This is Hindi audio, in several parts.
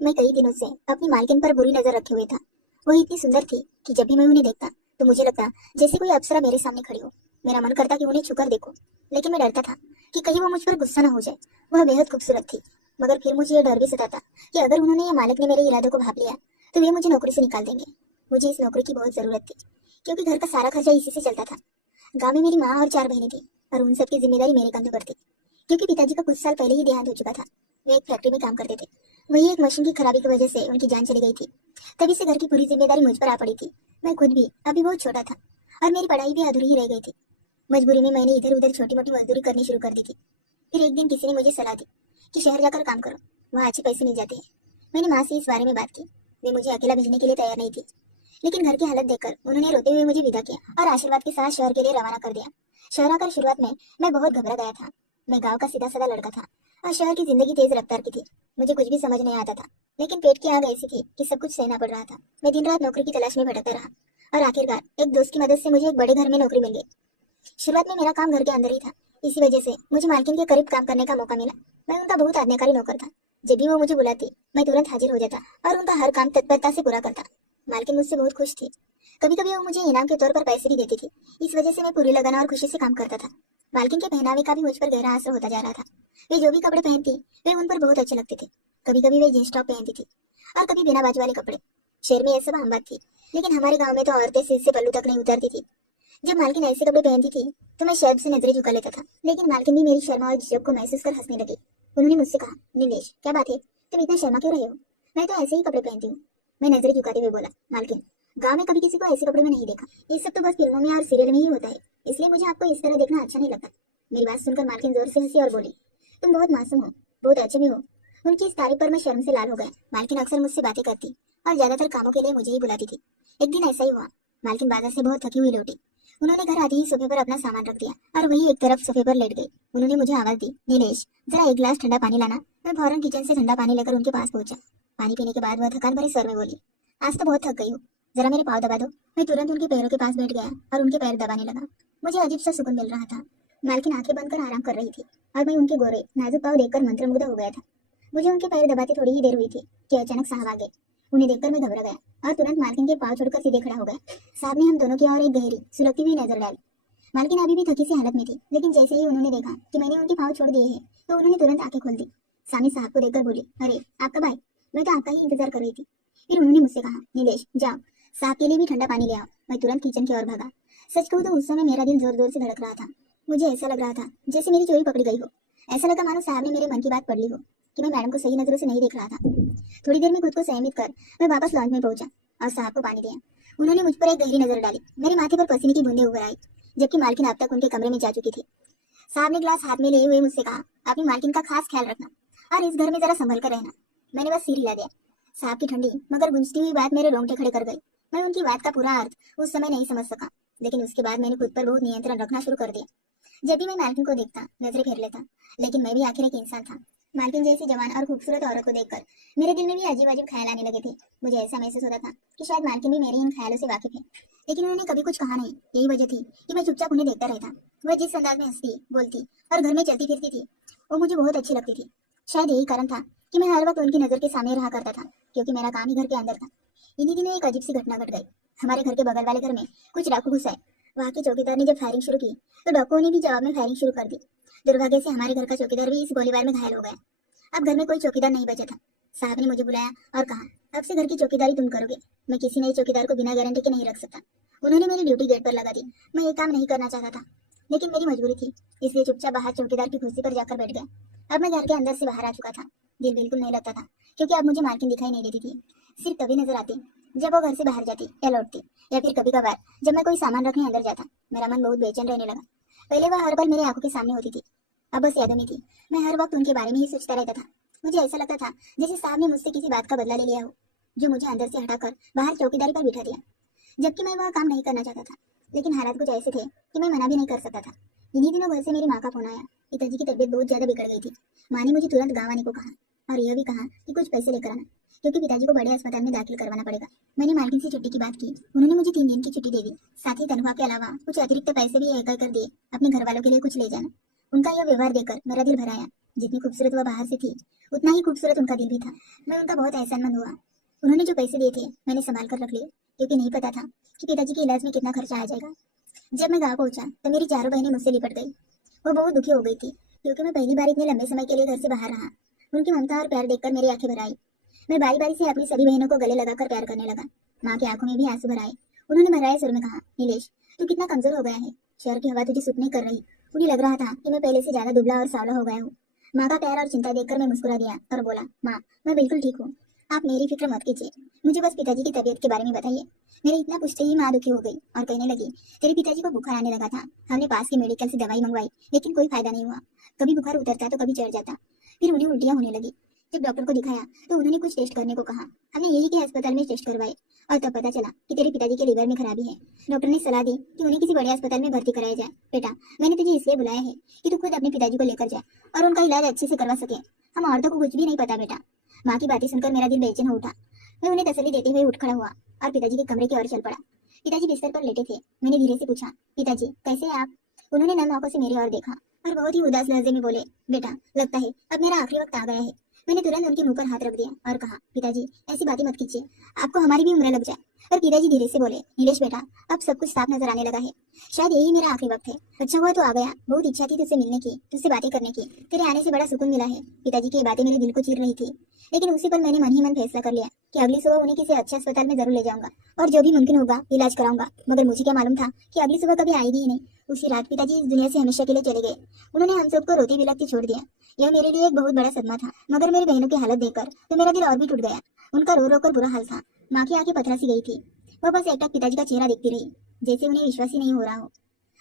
मैं कई दिनों से अपनी मालकिन पर बुरी नजर रखे हुए था। वो इतनी सुंदर थी कि जब भी मैं उन्हें देखता तो मुझे लगता जैसे कोई अप्सरा मेरे सामने खड़ी हो। मेरा मन करता कि उन्हें छूकर देखूं, लेकिन मैं डरता था कि कहीं वो मुझ पर गुस्सा न हो जाए। वह बेहद खूबसूरत थी, मगर फिर मुझे यह डर भी सताता कि अगर उन्होंने या मालिक ने मेरे इरादों को भांप लिया तो वे मुझे नौकरी से निकाल देंगे। मुझे इस नौकरी की बहुत जरूरत थी, क्योंकि घर का सारा खर्चा इसी से चलता था। गाँव में मेरी माँ और 4 बहनें थी, और उन सबकी जिम्मेदारी मेरे कंधों पर थी, क्योंकि पिताजी का कुछ साल पहले ही देहांत हो चुका था। वे एक फैक्ट्री में काम करते थे। वही एक मशीन की खराबी की वजह से उनकी जान चली गई थी। तभी से घर की पूरी जिम्मेदारी मुझ पर आ पड़ी थी। मैं खुद भी अभी बहुत छोटा था, और मेरी पढ़ाई भी अधूरी ही रह गई थी। मजबूरी में मैंने इधर उधर छोटी मोटी मजदूरी करनी शुरू कर दी थी। फिर एक दिन किसी ने मुझे सलाह दी कि शहर जाकर काम करो, वहाँ अच्छे पैसे मिल जाते हैं। मैंने माँ से इस बारे में बात की। वे मुझे अकेला भेजने के लिए तैयार नहीं थी, लेकिन घर की हालत देखकर उन्होंने रोते हुए मुझे विदा किया और आशीर्वाद के साथ शहर के लिए रवाना कर दिया। शहर आकर शुरुआत में मैं बहुत घबरा गया था। मैं गाँव का सीधा साधा लड़का था, और शहर की जिंदगी तेज रफ्तार की थी। मुझे कुछ भी समझ नहीं आता था, लेकिन पेट की आग ऐसी थी कि सब कुछ सहना पड़ रहा था। मैं दिन रात नौकरी की तलाश में भटकता रहा, और आखिरकार एक दोस्त की मदद से मुझे एक बड़े घर में नौकरी मिल गई। शुरुआत में मेरा काम घर के अंदर ही था, इसी वजह से मुझे मालकिन के करीब काम करने का मौका मिला। मैं उनका बहुत आज्ञाकारी नौकर था। जब भी वो मुझे बुलाती मैं तुरंत हाजिर हो जाता और उनका हर काम तत्परता से पूरा करता। मालकिन मुझसे बहुत खुश थी। कभी कभी वो मुझे इनाम के तौर पर पैसे भी देती थी। इस वजह से मैं पूरी लगन और खुशी से काम करता था। मालकिन के पहनावे का भी मुझ पर गहरा असर होता जा रहा था। वे जो भी कपड़े पहनती वे उन पर बहुत अच्छे लगते थे। कभी कभी वे जींस टॉप पहनती थी, और कभी बिना बाजू वाले कपड़े। शहर में यह सब आम बात थी, लेकिन हमारे गाँव में तो औरतें सिर से पल्लू तक नहीं उतारती थी। जब मालकिन ऐसे कपड़े पहनती थी तो मैं शर्म से नजरें झुका लेता था, लेकिन मालकिन भी मेरी शर्मा और झिझक को महसूस कर हंसने लगी। उन्होंने मुझसे कहा, नीलेश क्या बात है, तुम इतना शर्मा क्यों रहे हो? मैं तो ऐसे ही कपड़े पहनती हूँ। मैं नजरें झुकाते हुए बोला, मालकिन गाँव में कभी किसी को ऐसे कपड़े में नहीं देखा। ये सब तो बस फिल्मों में और सीरियल में ही होता है, इसलिए मुझे आपको इस तरह देखना अच्छा नहीं लगता। मेरी बात सुनकर मालकिन जोर से हंसी और बोली, तुम बहुत मासूम हो, बहुत अच्छे भी हो। उनकी इस तारीफ पर मैं शर्म से लाल हो गया। मालकिन अक्सर मुझसे बातें करती और ज्यादातर कामों के लिए मुझे ही बुलाती थी। एक दिन ऐसा ही हुआ। मालकिन बाजार से बहुत थकी हुई लौटी। उन्होंने घर आते ही सोफे पर अपना सामान रख दिया और वही एक तरफ सोफे पर लेट गई। उन्होंने मुझे आवाज दी, नीलेश जरा एक गिलास ठंडा पानी लाना। मैं फौरन किचन से ठंडा पानी लेकर उनके पास पहुंचा। पानी पीने के बाद वह थकान भरे स्वर में बोली, आज तो बहुत थक गई हूँ, जरा मेरे पाँव दबा दो। मैं तुरंत उनके पैरों के पास बैठ गया और उनके पैर दबाने लगा। मुझे अजीब सा सुकून मिल रहा था। मालकिन आंखें बंद कर आराम कर रही थी, और मैं उनके गोरे नाजुक पाँव देखकर मंत्रमुग्ध हो गया था। मुझे उनके पैर दबाते थोड़ी ही देर हुई थी कि अचानक साहब आ गए। उन्हें देखकर मैं घबरा गया और तुरंत मालकिन के पाँव छोड़कर सीधे खड़ा हो गया। साहब ने हम दोनों की ओर एक गहरी सुलगती हुई नजर डाली। मालकिन अभी भी थकी सी हालत में थी, लेकिन जैसे ही उन्होंने देखा कि मैंने उनके पाँव छोड़ दिए हैं तो उन्होंने तुरंत आंखें खोल दी। सामी साहब को देखकर बोली, अरे आपका भाई, मैं तो आपका ही इंतजार कर रही थी। फिर उन्होंने मुझसे कहा, नीलेश जाओ साहब के लिए भी ठंडा पानी ले आओ। मैं तुरंत किचन की ओर भागा। सच कहूँ तो उस समय मेरा दिल जोर जोर से धड़क रहा था। मुझे ऐसा लग रहा था जैसे मेरी चोरी पकड़ी गई हो। ऐसा लगा मानो साहब ने मेरे मन की बात पढ़ ली हो कि मैं मैडम को सही नजरों से नहीं देख रहा था। थोड़ी देर में खुद को संयमित कर मैं वापस लॉन्च में पहुंचा और साहब को पानी दिया। उन्होंने मुझ पर एक गहरी नजर डाली। मेरे माथे पर पसीने की बूंदें उभर आई, जबकि मालकिन अब तक उनके कमरे में जा चुकी थी। साहब ने ग्लास हाथ में लिए हुए मुझसे कहा, अपनी मालकिन का खास ख्याल रखना और इस घर में जरा संभल कर रहना। मैंने बस सिर हिला दिया। साहब की ठंडी मगर गूंजती हुई बात मेरे रोंगटे खड़े कर गई। मैं उनकी बात का पूरा अर्थ उस समय नहीं समझ सका, लेकिन उसके बाद मैंने खुद पर बहुत नियंत्रण रखना शुरू कर दिया। जब भी मैं मालकिन को देखता नजरें फेर लेता, लेकिन मैं भी आखिर एक इंसान था। मालकिन जैसी जवान और खूबसूरत औरत को देखकर मेरे दिल में भी अजीब अजीब ख्याल आने लगे थे। मुझे ऐसा महसूस होता था कि शायद मालकिन भी मेरे इन ख्यालों से वाकिफ है, लेकिन उन्होंने कभी कुछ कहा नहीं। यही वजह थी कि मैं चुपचाप उन्हें देखता रहता। वह जिस अंदाज में हंसती बोलती और घर में चलती फिरती थी, वो मुझे बहुत अच्छी लगती थी। शायद यही कारण था कि मैं हर वक्त उनकी नजर के सामने रहा करता था, क्योंकि मेरा काम ही घर के अंदर था। इन्हीं दिनों एक अजीब सी घटना घट गई। हमारे घर के बगल वाले घर में कुछ डाकू घुस आए। वहाँ के चौकीदार ने जब फायरिंग शुरू की तो डाकुओं ने भी जवाब में फायरिंग शुरू कर दी। दुर्भाग्य से हमारे घर का चौकीदार भी इस गोलीबार में घायल हो गया। अब घर में कोई चौकीदार नहीं बचा था। साहब ने मुझे बुलाया और कहा, अब से घर की चौकीदारी तुम करोगे। मैं किसी नए चौकीदार को बिना गारंटी के नहीं रख सकता। उन्होंने मेरी ड्यूटी गेट पर लगा दी। मैं ये काम नहीं करना चाहता था, लेकिन मेरी मजबूरी थी, इसलिए चुपचाप बाहर चौकीदार की कुर्सी पर जाकर बैठ गया। अब मैं घर के अंदर से बाहर आ चुका था। दिल बिल्कुल नहीं लगता था, क्योंकि अब मुझे मालकिन दिखाई नहीं देती थी। सिर्फ तभी नजर आती जब वो घर से बाहर जाती या लौटती, या फिर कभी कभार जब मैं कोई सामान रखने अंदर जाता। मेरा मन बहुत बेचैन रहने लगा। पहले वह हर पल मेरी आंखों के सामने होती थी, अब बस यादों में थी। मैं हर वक्त उनके बारे में ही सोचता रहता था। मुझे ऐसा लगता था जैसे साहब ने मुझसे किसी बात का बदला ले लिया हो, जो मुझे अंदर से हटाकर बाहर चौकीदारी पर बिठा दिया, जबकि मैं वह काम नहीं करना चाहता था। लेकिन हालात कुछ ऐसे थे कि मैं मना भी नहीं कर सकता था। इन्हीं दिनों घर से मेरी माँ का फोन आया। पिताजी की तबीयत बहुत ज्यादा बिगड़ गई थी। माँ ने मुझे तुरंत गाँव आने को कहा, और यह भी कहा कि कुछ पैसे लेकर आना, क्योंकि पिताजी को बड़े अस्पताल में दाखिल करवाना पड़ेगा। मैंने मालकिन से छुट्टी की बात की। उन्होंने मुझे 3 दिन की छुट्टी दे दी। साथ ही तनख्वाह के अलावा कुछ अतिरिक्त पैसे भी एक कर दिए, अपने घर वालों के लिए कुछ ले जाना। उनका यह व्यवहार देखकर मेरा दिल भर आया। जितनी खूबसूरत वह बाहर से थी उतना ही खूबसूरत उनका दिल भी था। मैं उनका बहुत एहसानमंद हुआ। उन्होंने जो पैसे दिए थे मैंने संभाल कर रख लिए, क्योंकि नहीं पता था कि पिताजी के इलाज में कितना खर्चा आ जाएगा। जब मैं गाँव पहुंचा तो मेरी चारों बहनें मुझसे लिपट गई। वो बहुत दुखी हो गई थी, क्योंकि मैं पहली बार इतने लंबे समय के लिए घर से बाहर रहा। उनकी ममता और प्यार देखकर मेरी आंखें भर आई। मैं बारी बारी से अपनी सभी बहनों को गले लगाकर प्यार करने लगा। माँ की आंखों में भी आंसू भर आए। उन्होंने भराए सुर में कहा, नीलेश तू कितना कमजोर हो गया है, शहर की हवा तुझे सूट नहीं कर रही। उन्हें लग रहा था कि मैं पहले से ज्यादा दुबला और सांवला हो गया हूँ। माँ का प्यार और चिंता देखकर मैं मुस्कुरा दिया और बोला, माँ मैं बिल्कुल ठीक हूँ, आप मेरी फिक्र मत कीजिए, मुझे बस पिताजी की तबीयत के बारे में बताइए। मेरे इतना पूछते ही माँ दुखी हो गई और कहने लगी, तेरे पिताजी को बुखार आने लगा था, हमने पास के मेडिकल से दवाई मंगवाई, लेकिन कोई फायदा नहीं हुआ। कभी बुखार उतरता तो कभी चढ़ जाता, फिर उन्हें उल्टियाँ होने लगी। जब डॉक्टर को दिखाया तो उन्होंने कुछ टेस्ट करने को कहा। हमने यही के अस्पताल में टेस्ट करवाए और तब पता चला कि तेरे पिताजी के लीवर में खराबी है। डॉक्टर ने सलाह दी कि उन्हें किसी बड़े अस्पताल में भर्ती कराया जाए। बेटा मैंने तुझे इसलिए बुलाया है कि तू खुद अपने पिताजी को लेकर जाए और उनका इलाज अच्छे से करवा सके। हम औरतों को कुछ भी नहीं पता बेटा। माँ की बातें सुनकर मेरा दिल बेचैन हो उठा। मैं उन्हें तसल्ली देते हुए उठ खड़ा हुआ और पिताजी के कमरे की ओर चल पड़ा। पिताजी बिस्तर पर लेटे थे। मैंने धीरे से पूछा, पिताजी कैसे हैं आप? उन्होंने नम आंखों से मेरी ओर देखा और बहुत ही उदास लहजे में बोले, बेटा लगता है अब मेरा आखिरी वक्त आ गया है। मैंने तुरंत उनके मुंह पर हाथ रख दिया और कहा, पिताजी ऐसी बातें मत कीजिए, आपको हमारी भी उम्र लग जाए। और पिताजी धीरे से बोले, नीलेश बेटा अब सब कुछ साफ नजर आने लगा है, शायद यही मेरा आखिरी वक्त है। अच्छा हुआ तो आ गया, बहुत इच्छा थी तुझसे मिलने की, तुझसे बातें करने की, तेरे आने से बड़ा सुकून मिला है। पिताजी की ये बातें मेरे दिल को चीर रही थी, लेकिन उसी पर मैंने मन ही मन फैसला कर लिया कि अगली सुबह उन्हें किसी अच्छे अस्पताल में जरूर ले जाऊंगा और जो भी मुमकिन होगा इलाज कराऊंगा। मगर मुझे क्या मालूम था कि अगली सुबह कभी आएगी ही नहीं। उसी रात पिताजी इस दुनिया से हमेशा के लिए चले गए। उन्होंने हम सबको रोती बिलखती छोड़ दिया। यह मेरे लिए एक बहुत बड़ा सदमा था। मगर मेरी बहनों की हालत देखकर तो मेरा दिल और भी टूट गया। उनका रो रो कर बुरा हाल था। माँ की आंखें पथरा सी गई थी। वह बस एकटक पिताजी का चेहरा देखती रही, जैसे उन्हें विश्वास ही नहीं हो रहा हो।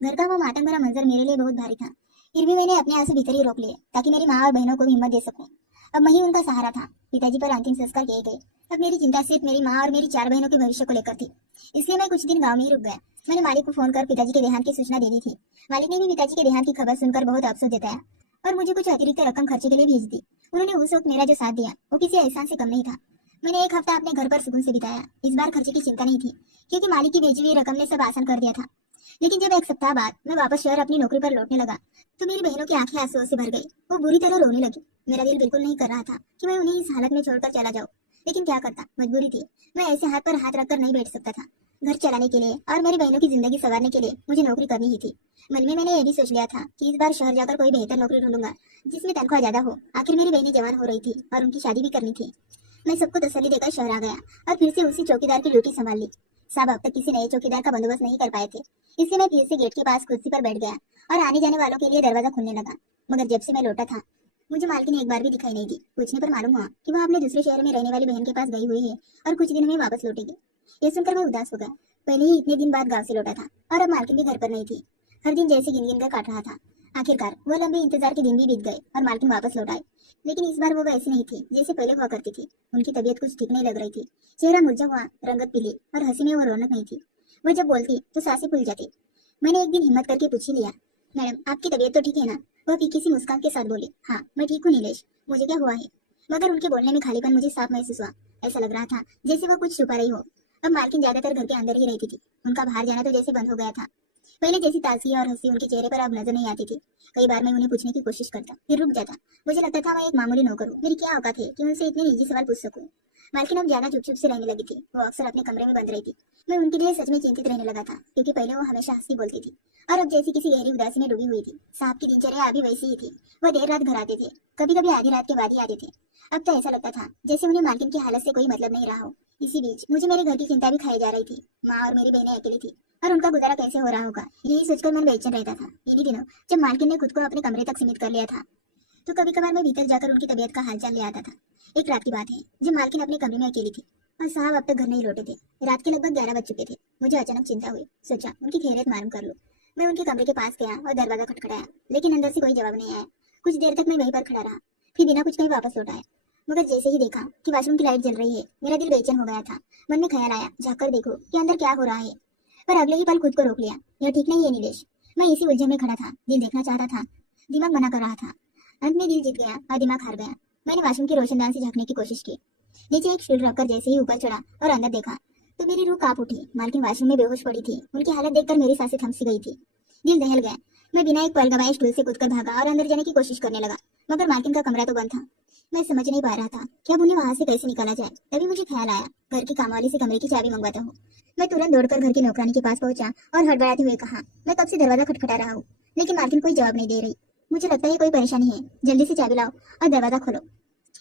घर का वो मातम भरा मंजर मेरे लिए बहुत भारी था। फिर भी मैंने अपने आंसू भीतर ही रोक लिए ताकि मेरी माँ और बहनों को भी हिम्मत दे सकूं। अब मैं ही उनका सहारा था। पिताजी पर अंतिम संस्कार किए गए। अब मेरी चिंता सिर्फ मेरी माँ और मेरी 4 बहनों के भविष्य को लेकर थी। इसलिए मैं कुछ दिन गाँव में ही रुक गया। मैंने मालिक को फोन कर पिताजी के देहांत की सूचना दे दी थी। मालिक ने भी पिताजी के देहांत की खबर सुनकर बहुत अफसोस जताया और मुझे कुछ अतिरिक्त रकम खर्चे के लिए भेज दी। उन्होंने उस वक्त मेरा जो साथ दिया वो किसी एहसान से कम नहीं था। मैंने एक हफ्ता अपने घर पर सुकून से बिताया। इस बार खर्चे की चिंता नहीं थी, क्योंकि मालिक की भेजी हुई रकम ने सब आसान कर दिया था। लेकिन जब एक सप्ताह बाद मैं वापस शहर अपनी नौकरी पर लौटने लगा तो मेरी बहनों की आंखें आंसुओं से भर गई। वो बुरी तरह रोने लगी। मेरा दिल बिल्कुल नहीं कर रहा था कि मैं उन्हें इस हालत में छोड़कर चला जाऊं, लेकिन क्या करता, मजबूरी थी। मैं ऐसे हाथ पर हाथ रखकर नहीं बैठ सकता था। घर चलाने के लिए और मेरी बहनों की जिंदगी संवारने के लिए मुझे नौकरी करनी ही थी। मन में मैंने ये भी सोच लिया था कि इस बार शहर जाकर कोई बेहतर नौकरी ढूंढूंगा जिसमें तनख्वाह ज्यादा हो। आखिर मेरी बहनें जवान हो रही थी और उनकी शादी भी करनी थी। मैं सबको तसल्ली देकर शहर आ गया और फिर से उसी चौकीदार की ड्यूटी संभाल ली। साहब अब तक किसी नए चौकीदार का बंदोबस्त नहीं कर पाए थे, इसलिए मैं फिर से गेट के पास कुर्सी पर बैठ गया और आने जाने वालों के लिए दरवाजा खुलने लगा। मगर जब से मैं लौटा था मुझे मालकिन एक बार भी दिखाई नहीं दी। पूछने पर मालूम हुआ कि वह अपने दूसरे शहर में रहने वाली बहन के पास गई हुई है और कुछ दिन में वापस लौटेगी। यह सुनकर मैं उदास हो गया। पहले ही इतने दिन बाद गाँव से लौटा था और अब मालकिन भी घर पर नहीं थी। हर दिन जैसे गिन गिन कर काट रहा था। आखिरकार वह लंबे इंतजार के दिन भी बीत गए और मालकिन वापस लौट आए। लेकिन इस बार वो वैसी नहीं थी जैसे पहले हुआ करती थी। उनकी तबीयत कुछ ठीक नहीं लग रही थी। चेहरा मुरझा हुआ, रंगत पीली और हंसी में वो रौनक नहीं थी। वह जब बोलती तो सांसें फूल जाती। मैंने एक दिन हिम्मत करके पूछ ही लिया, मैडम आपकी तबीयत तो ठीक है ना? वह फीकी सी मुस्कान के साथ बोली, हाँ मैं ठीक हूँ नीलेश, मुझे क्या हुआ है? मगर उनके बोलने में खालीपन मुझे साफ महसूस हुआ। ऐसा लग रहा था जैसे वह कुछ छुपा रही हो। अब मालकिन ज्यादातर घर के अंदर ही रहती थी। उनका बाहर जाना तो जैसे बंद हो गया था। पहले जैसी ताजगी और हंसी उनके चेहरे पर अब नजर नहीं आती थी। कई बार मैं उन्हें पूछने की कोशिश करता, फिर रुक जाता। मुझे लगता था मैं एक मामूली नौकर हूँ, मेरी क्या औकात है कि उनसे इतने निजी सवाल पूछ सकूं। मालकिन अब ज्यादा चुप चुप से रहने लगी थी। वो अक्सर अपने कमरे में बंद रहती। मैं उनके लिए सच में चिंतित रहने लगा था, क्योंकि पहले वो हमेशा हंसती बोलती थी और अब जैसी किसी गहरी उदासी में डूबी हुई थी। साहब की दिनचर्या अभी वैसी ही थी। वह देर रात घर आते थे, कभी कभी आधी रात के बाद ही आते थे। अब तो ऐसा लगता था जैसे उन्हें मालकिन की हालत से कोई मतलब नहीं रहा हो। इसी बीच मुझे मेरे घर की चिंता भी खाई जा रही थी। माँ और मेरी बहनें अकेली थी और उनका गुजारा कैसे हो रहा होगा, यही सोचकर मन बेचैन रहता था। इन्हीं दिनों जब मालकिन ने खुद को अपने कमरे तक सीमित कर लिया था तो कभी कभार मैं भीतर जाकर उनकी तबीयत का हालचाल ले आता था। एक रात की बात है जब मालकिन अपने कमरे में अकेली थी और साहब अब तक घर नहीं लौटे थे। रात के लगभग 11 बज चुके थे। मुझे अचानक चिंता हुई। सोचा उनकी खैरियत मालूम कर लूं। मैं उनके कमरे के पास गया और दरवाजा खटखटाया, लेकिन अंदर से कोई जवाब नहीं आया। कुछ देर तक मैं वहीं पर खड़ा रहा, फिर बिना कुछ कहे वापस लौट आया। मगर जैसे ही देखा कि वॉशरूम की लाइट जल रही है, मेरा दिल बेचैन हो गया था। मन में ख्याल आया, झाँककर देखो कि अंदर क्या हो रहा है, पर अगले ही पल खुद को रोक लिया। यह ठीक नहीं है नीलेश। मैं इसी उलझन में खड़ा था। दिल देखना चाहता था, दिमाग मना कर रहा था। अंत में दिल जीत गया और दिमाग हार गया। मैंने वॉशरूम की रोशनदान से झांकने की कोशिश की। नीचे एक स्टूल रखकर जैसे ही ऊपर चढ़ा और अंदर देखा तो मेरी रूह कांप उठी। मालकिन वॉशरूम में बेहोश पड़ी थी। उनकी हालत देखकर मेरी सांसें थम सी गई थी। दिल दहल गया। मैं बिना एक पल गवाए स्टूल से कूदकर भागा और अंदर जाने की कोशिश करने लगा, मगर मालकिन का कमरा तो बंद था। मैं समझ नहीं पा रहा था कि अब उन्हें वहां से कैसे निकाला जाए। तभी मुझे ख्याल आया, घर की कामवाली से कमरे की चाबी मंगवाता हूँ। मैं तुरंत दौड़कर घर की नौकरानी के पास पहुंचा और हड़बड़ाते हुए कहा, मैं कब से दरवाजा खटखटा रहा हूँ, लेकिन मालकिन कोई जवाब नहीं दे रही। मुझे लगता है कोई परेशानी है, जल्दी से चाबी लाओ और दरवाजा खोलो।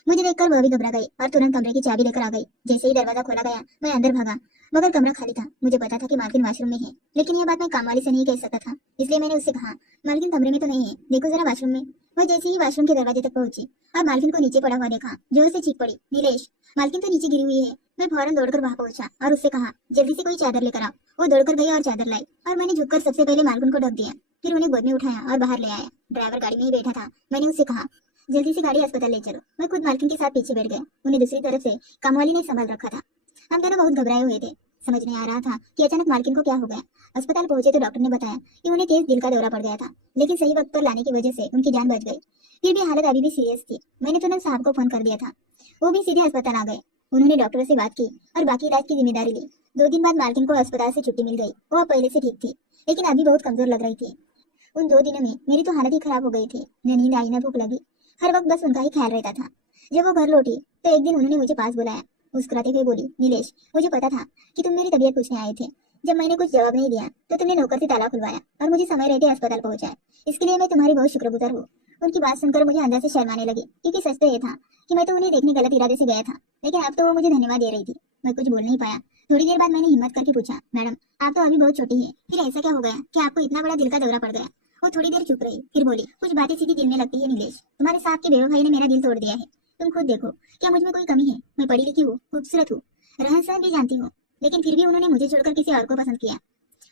मुझे देखकर वह भी घबरा गई और तुरंत कमरे की चाबी लेकर आ गई। जैसे ही दरवाजा खोला गया, मैं अंदर भागा, मगर कमरा खाली था। मुझे पता था कि मालकिन वॉशरूम में है, लेकिन यह बात मैं कामवाली से नहीं कह सकता था, इसलिए मैंने उससे कहा, मालकिन कमरे में तो नहीं है, देखो जरा वॉशरूम में। वह जैसे ही वॉशरूम के दरवाजे तक पहुंची और मालकिन को नीचे पड़ा हुआ देखा, जोर से चीख पड़ी, नीलेश, मालकिन तो नीचे गिरी हुई है। मैं फौरन दौड़कर वहां पहुंचा और उससे कहा, जल्दी से कोई चादर लेकर आओ। वो दौड़कर गई और चादर लाई और मैंने झुककर सबसे पहले मालकिन को ढक दिया, फिर उन्हें गोद में उठाया और बाहर ले आया। ड्राइवर गाड़ी में ही बैठा था। मैंने उससे कहा, जल्दी से गाड़ी अस्पताल ले चलो। मैं खुद मालकिन के साथ पीछे बैठ गया। उन्हें दूसरी तरफ से कामवाली ने संभाल रखा था। हम दोनों बहुत घबराए हुए थे। समझ नहीं आ रहा था कि अचानक मालकिन को क्या हो गया। अस्पताल पहुंचे तो डॉक्टर ने बताया कि उन्हें तेज दिल का दौरा पड़ गया था, लेकिन सही वक्त पर लाने की वजह से उनकी जान बच गई। फिर भी हालत अभी भी सीरियस थी। मैंने तुरंत साहब को फोन कर दिया था, वो भी सीधे अस्पताल आ गए। उन्होंने डॉक्टरों से बात की और बाकी इलाज की जिम्मेदारी ली। 2 दिन बाद मालकिन को अस्पताल से छुट्टी मिल गई। वो अब पहले से ठीक थी, लेकिन अभी बहुत कमजोर लग रही थी। उन 2 दिनों में मेरी तो हालत ही खराब हो गई थी। न नींद आई न भूख लगी, हर वक्त बस उनका ही ख्याल रहता था। जब वो घर लौटी तो एक दिन उन्होंने मुझे पास बुलाया। मुस्कुराते हुए बोली, नीलेश, मुझे पता था कि तुम मेरी तबीयत पूछने आए थे। जब मैंने कुछ जवाब नहीं दिया तो तुमने नौकर से ताला खुलवाया और मुझे समय रहते अस्पताल पहुंचाया। इसके लिए मैं तुम्हारी बहुत शुक्रगुजार हूँ। उनकी बात सुनकर मुझे अंदर से शर्म आने लगी, क्योंकि सच तो ये था कि मैं तो उन्हें देखने गलत इरादे से गया था, लेकिन अब तो वो मुझे धन्यवाद दे रही थी। मैं कुछ बोल नहीं पाया। थोड़ी देर बाद मैंने हिम्मत करके पूछा, मैडम, आप तो अभी बहुत छोटी है, फिर ऐसा क्या हो गया कि आपको इतना बड़ा दिल का दौरा पड़ गया? वो थोड़ी देर चुप रही, फिर बोली, कुछ बातें सीधी दिल में लगती है नीलेश। तुम्हारे साथ के बेवफाई ने मेरा दिल तोड़ दिया है। तुम खुद देखो, क्या मुझ में कोई कमी है? मैं पढ़ी लिखी हूँ, खूबसूरत हूँ, रहन सहन भी जानती हूँ, लेकिन फिर भी उन्होंने मुझे छोड़कर किसी और को पसंद किया।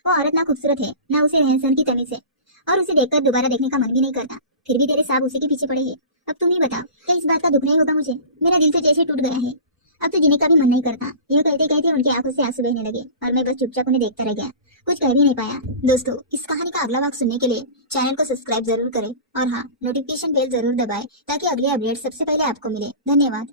वो औरत ना खूबसूरत है, ना उसे रहन सहन की तमीज है, और उसे देखकर दोबारा देखने का मन भी नहीं करता। फिर भी तेरे साहब उसी के पीछे पड़े हैं। अब तुम ही बताओ, क्या इस बात का दुख नहीं होगा मुझे? मेरा दिल तो जैसे टूट गया है, अब तो जीने का भी मन नहीं करता। यह कहते कहते उनकी आंखों से आंसू बहने लगे और मैं बस चुपचाप उन्हें देखता रह गया, कुछ कह भी नहीं पाया। दोस्तों, इस कहानी का अगला भाग सुनने के लिए चैनल को सब्सक्राइब जरूर करें और हाँ, नोटिफिकेशन बेल जरूर दबाएं ताकि अगले अपडेट सबसे पहले आपको मिले। धन्यवाद।